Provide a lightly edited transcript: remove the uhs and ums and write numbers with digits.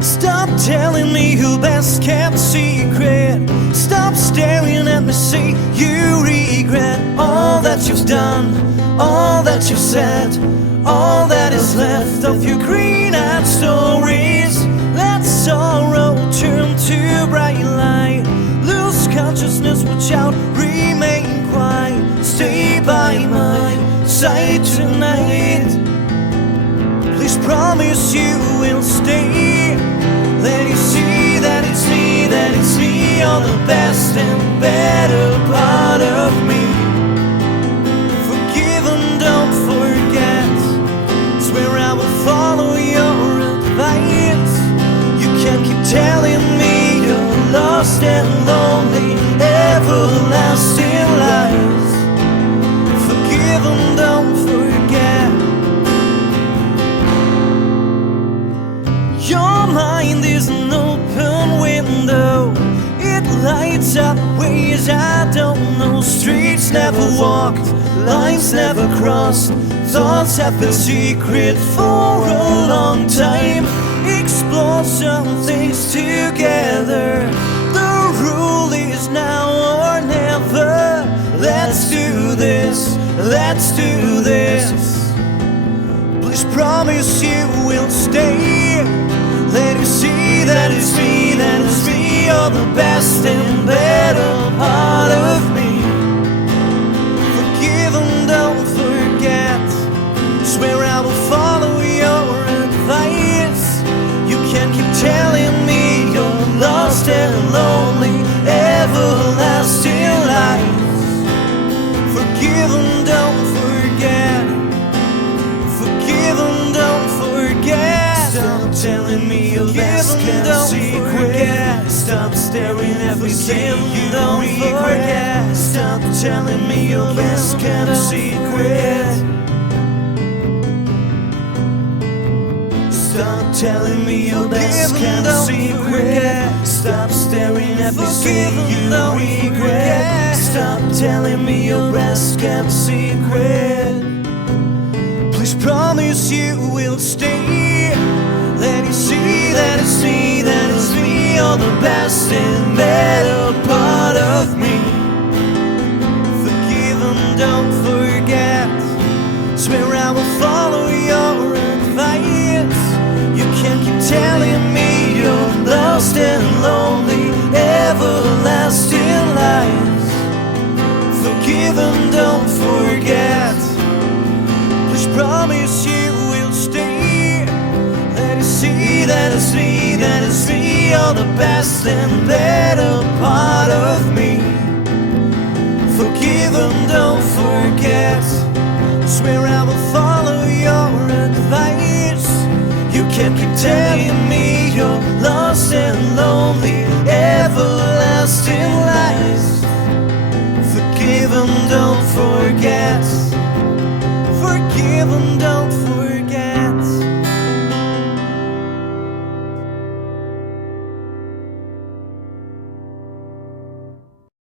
Stop telling me your best kept secret. Stop staring at me, say you regret all that you've done, all that you've said, all that is left of your green-eyed stories. Let sorrow turn to bright light. Lose consciousness, watch out, remain quiet. Stay by my side tonight. Please promise you will stay. Let you see that it's me, that it's me. You're the best and better part of me. Forgive and don't forget. Swear I will follow your advice. You can't keep telling me you're lost and lonely, everlasting lies. Forgive and don't forget. Your mind is an open window. It lights up ways I don't know. Streets never walked, lines never crossed. Thoughts have been secret for a long time. Explore some things together. The rule is now or never. Let's do this, let's do this. Please promise you will stay. Let you see that it's me, that it's me. You're the best and better part of me. Forgive and don't forget. Swear I will follow your advice. You can't keep telling me you're lost and lonely, everlasting lies. Forgive and don't forget. Forgive and don't forget. Stop telling me your best kept secret. Stop staring at me, saying you don't regret. Stop telling me your best kept secret. Stop telling me your best kept secret. Stop staring at me, saying you don't regret. Stop telling me your best kept secret. Please promise you will stay. Let you see that it's me, that it's me. You're the best and better part of me. Forgive and don't forget. Swear I will follow your advice. You can't keep telling me you're lost and lonely, everlasting lies. Forgive and don't forget. Please promise you will stay. Let you see that it's me, that it's me. You're the best and better part of me. Forgive and don't forget. Swear I will follow your advice. You can't keep telling me you're lost and lonely, everlasting lies. Forgive and don't forget. Forgive and don't forget.